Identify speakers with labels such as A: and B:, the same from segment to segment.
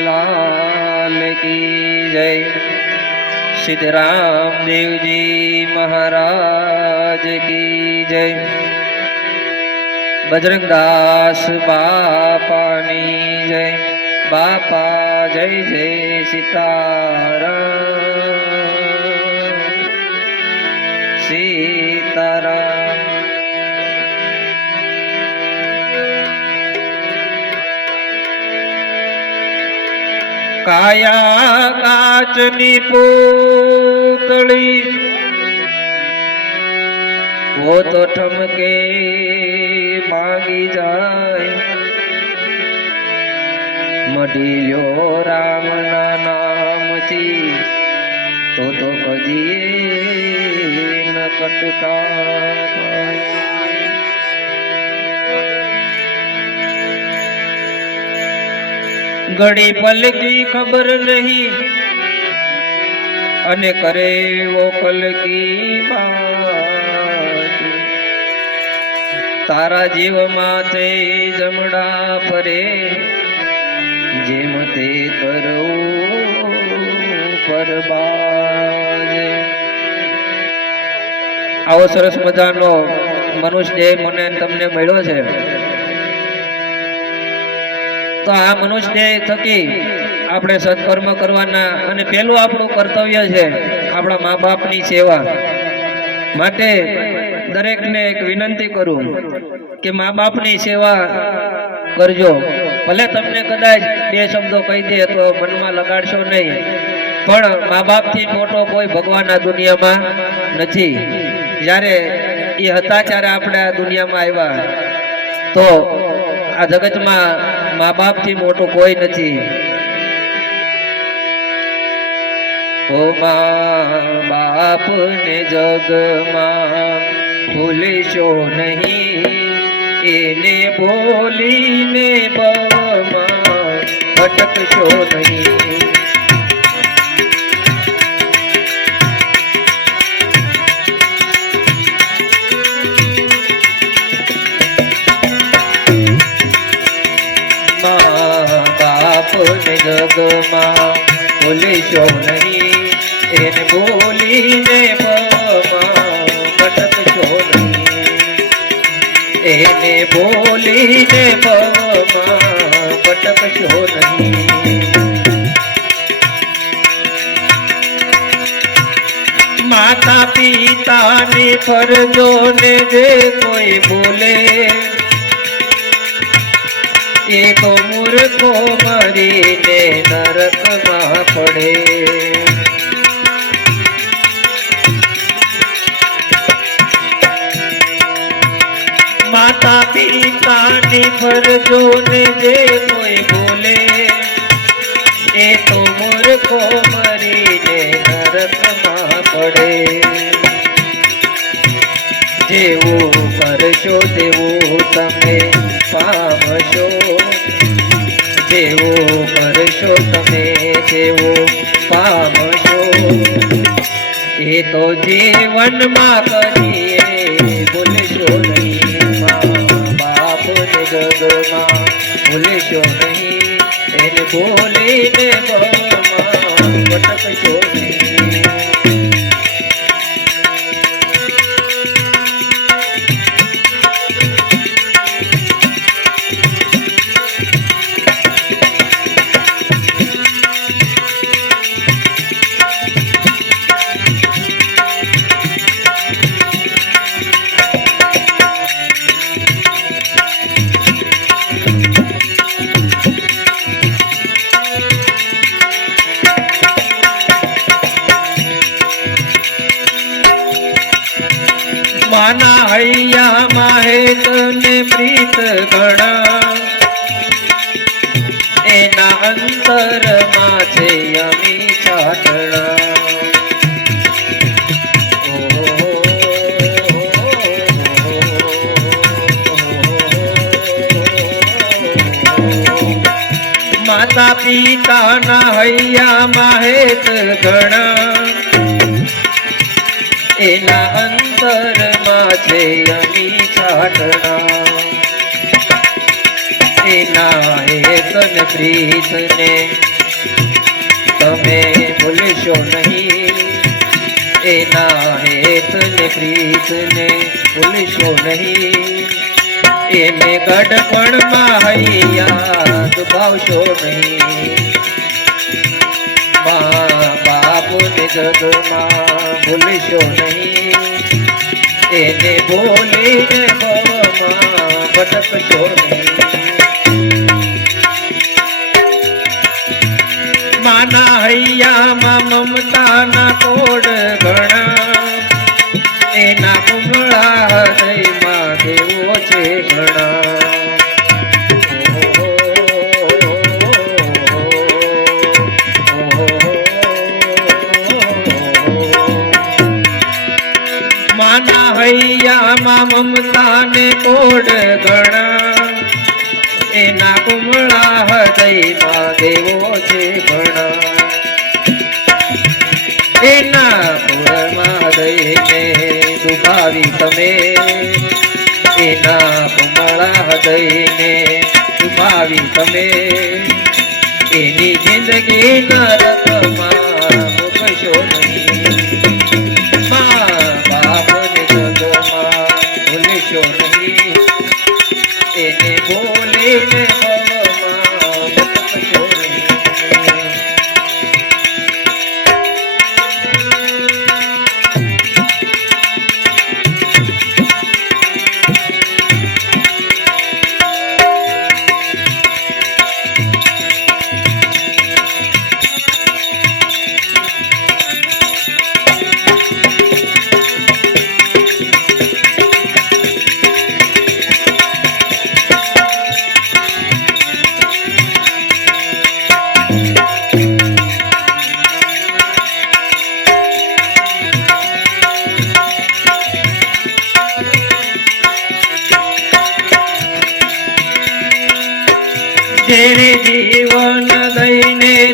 A: લાલ કી જય સિદ્ધરામ દેવજી મહારાજ કી જય બજરંગદાસ બાપાની જય બાપા જય જય સીતારામ સીતારામ કાયા કાચની પૂતળી. વો તો ઠમકે માગી જાય. મઢીલ્યો રામના નામથી. તો તો કદી ન કટકા ઘડી પલકી ખબર નહીં અને કરે વો પલકી તારા જીવમાં તે જમડા ફરે. જેમ તે કરવું પરબાજ આવો સરસ મજાનો મનુષ્ય મને તમને મળ્યો છે. તો આ મનુષ્ય દેહ થકી આપણે સત્કર્મ કરવાના અને પેલું આપણું કર્તવ્ય છે આપણા મા બાપની સેવા માટે દરેકને એક વિનંતી કરું કે મા બાપની સેવા કરજો. ભલે તમને કદાચ બે શબ્દો કહી દે તો મનમાં લગાડશો નહીં, પણ મા બાપથી મોટો કોઈ ભગવાન આ દુનિયામાં નથી. જ્યારે એ હતા ત્યારે આપણે આ દુનિયામાં આવ્યા, તો આ જગતમાં મા બાપથી મોટું કોઈ નથી. ઓ મા બાપ ને જગમાં ભૂલશો નહીં. એને બોલીને બમાં ભટકશો નહીં. જગમાં ભૂલશો નહીં, એને બોલીને બમાં ભટકશો નહીં. એને બોલીને બમાં ભટકશો નહીં. માતા પિતાની ફરજોને જે કોઈ બોલે એ તો મૂર્ખો મરીને નરકમાં પડે. માતા પિતાની ફરજોને જે કોઈ બોલે, એ તો મૂર્ખો મરીને નરકમાં પડે. જેવું કરશો તેવું તમે પામશો. જેવું કરશો તમે જેવો પામશો. એ તો જીવનમાં કરીએ ભૂલશો નહીં. મા બાપ ને જગમાં ભૂલશો નહીં. એને બોલીને બમાં ભટકશો નહીં. પ્રીત ગણા એના અંતરમાં છે અમી ચાટણા માતા પિતાના હૈયા માહેત ગણા એના અંતરમાં છે અમી છાટણા એના હેતન પ્રીતને. તમે ભૂલશો નહીં. એના હેતને પ્રીતને ભૂલશો નહીં. એને ગડપણમાં હૈયા દુભાવશો નહીં. મા બાપુને જગમાં ભૂલશો નહીં. એને બોલીને ભવમાં ભટકશો નહીં. હૈયામાં મમતાના કોડ ઘણા એના કુમળા હૃદયમાં દેવો છે ઘણા. માના હૈયામાં મમતાને કોડ ઘણા દુભાવી તમે એના કુમળા હૃદયને દુભાવી તમે. એની જિંદગી નરકમાં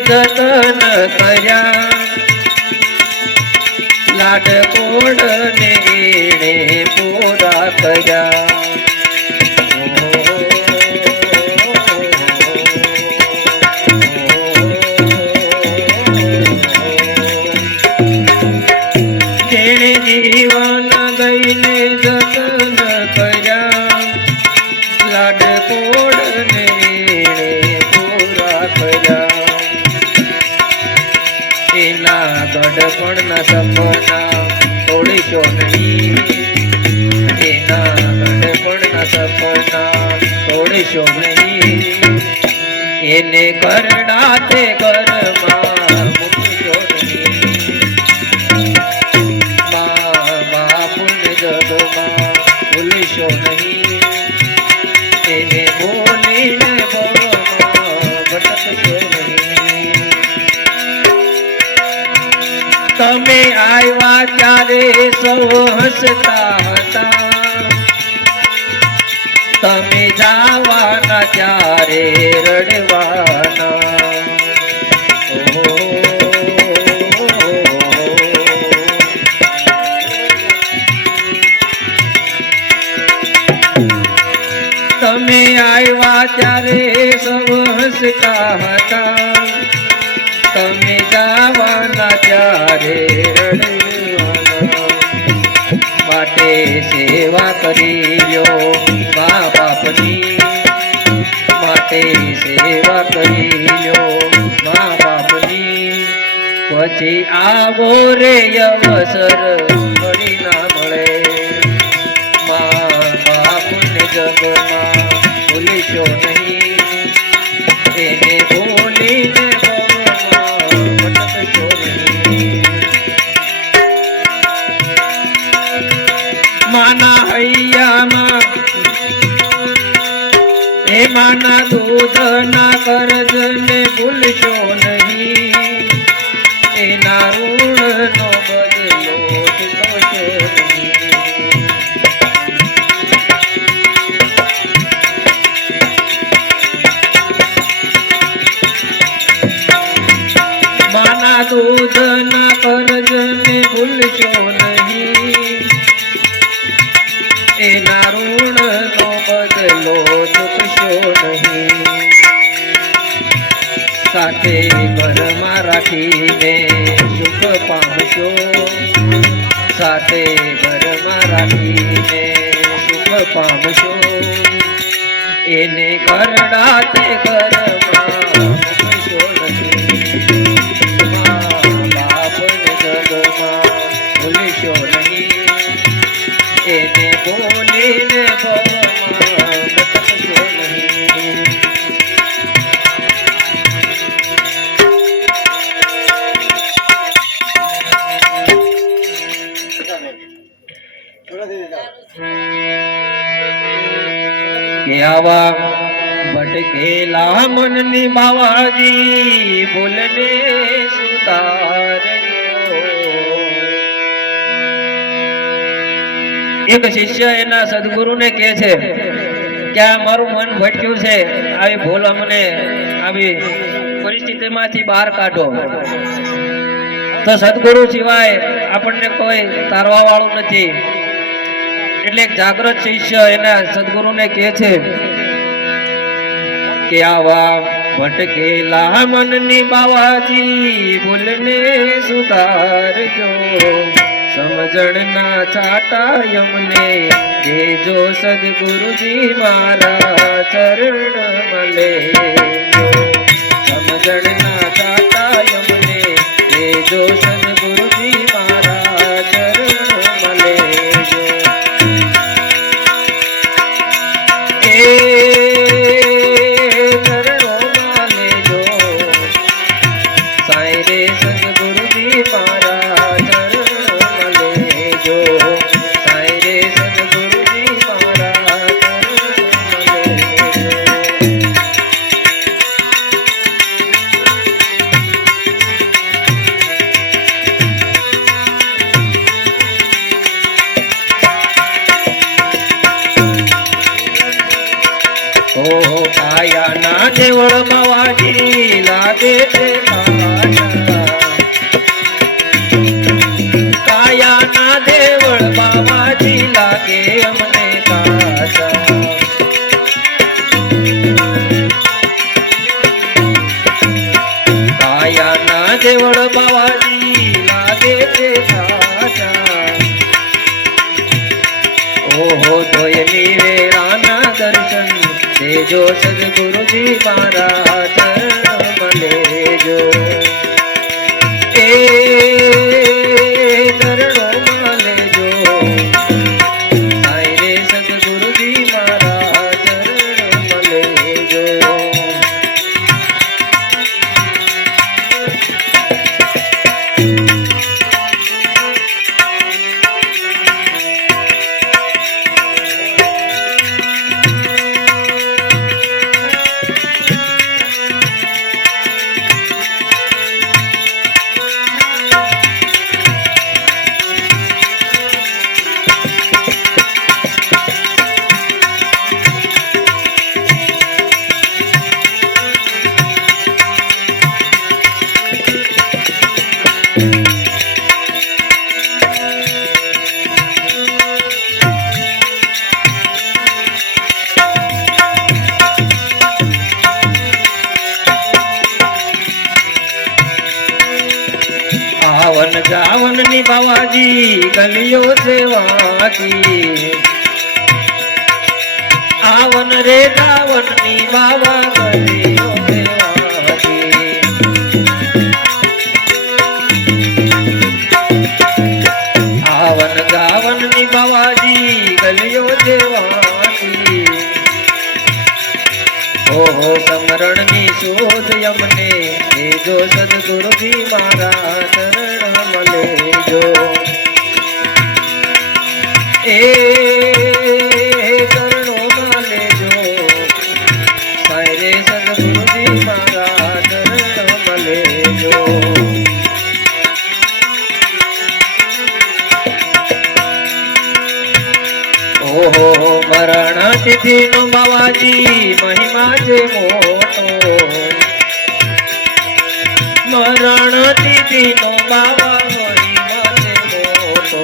A: ಚೇತನ સપના તોડીશો નહીં એના ગડપણના સપના તોડીશો નહીં એને કરડા તે ઘરમાં ત્યારે સૌ તમે જાવાના ત્યારે રડવાના. તમે આવ્યા ત્યારે સૌ હસતા સેવા કરી લ્યો મા બાપની માટે સેવા કરી લ્યો મા બાપની પછી આવો રે અવસર ફરી ના મળે. મા બાપને જગમાં ભૂલીશો નહીં. એને ના કરજ ને ભૂલશો નહીં. એના ઋણ નો બદલો ચૂકવશો માના દૂધ ના કરજ ને ભૂલશો સાથે ઘરમાં રાખીને સુખ પામશો. સાથે ઘરમાં રાખીને સુખ પામશો. એને કરડા તે ઘરમાં એક શિષ્ય એના સદગુરુને કહે છે કે આ મારું મન ભટક્યું છે, આવી ભૂલ અમને આવી પરિસ્થિતિમાંથી બહાર કાઢો. તો સદગુરુ સિવાય આપણને કોઈ તારવા વાળું નથી. એટલે એક જાગૃત શિષ્ય એના સદગુરુને કહે છે કે આવા ભટકેલા મનની બાવાજી ભૂલને સુધારજો સમજણના છાટા યમને દેજો સદગુરુજી મારા ચરણ મળે દેજો સદગુરુજી મારા ચરણ લેજો એ રે જાવનની બાવા સેવાકી આવન જાવનની બાવાજી ગલીઓ સેવાકી ઓહો સમરણની શોધ યમને દેજો સદગુરુજી મારા ચરણ મલેજો એ નો બાવાજી મહિમા જે મોટો. મરણ દીદી નો બાવા મહિમા જે મોટો.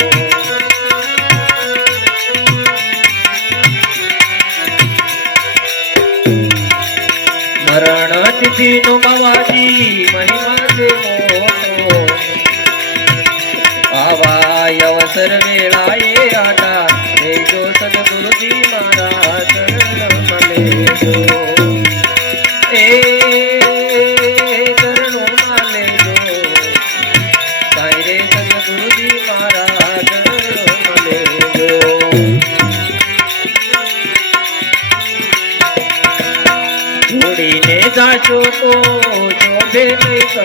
A: મરણ દીદી નો બાવાજી મહિમા જે મોટો. આવા અવસર વેળાએ આતા જો સદગુરુજી મારા. એ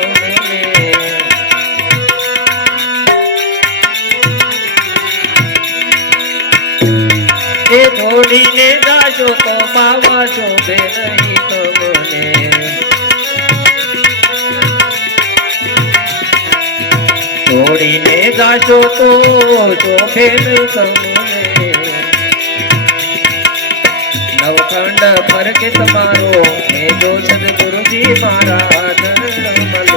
A: છોડીને જાજો તો પાવા જોબે નહીં તમને છોડીને જાજો તો જોબે નહીં તમને નવખંડ ફરકે તમારો એ જો સદગુરુજી મારા ધન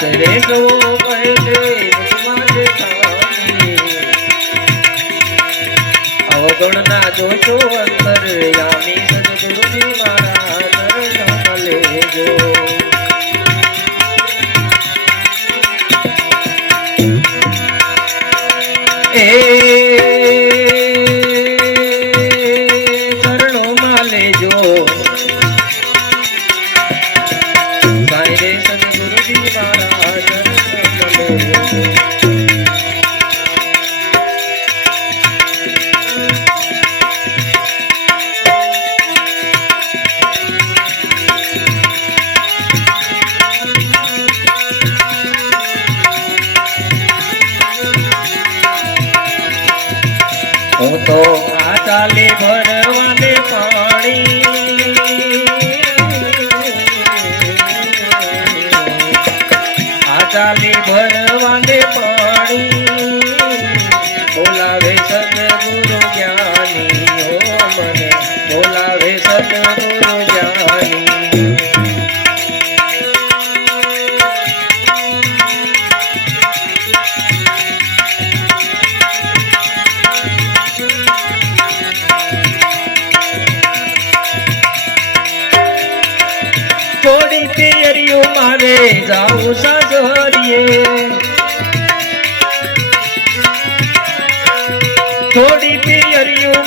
A: કરે ગવો કહે છે અવગણના દોષો અંતર યામી સદગુરુની મારા ચરણ લેજો.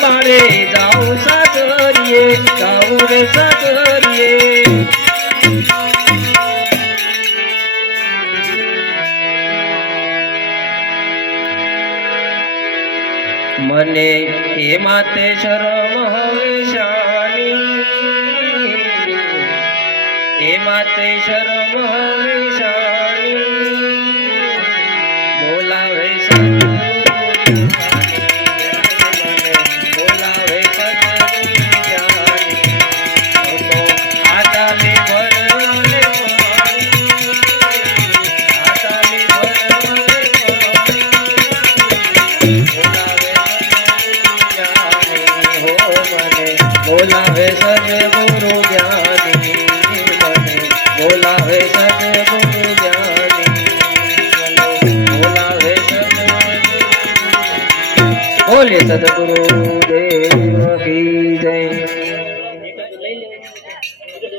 A: તારે જાઉં સાગરીએ જાઉં રે સાગરીએ મને એ માતે શરમ હવે શાની. એ માતે શરમ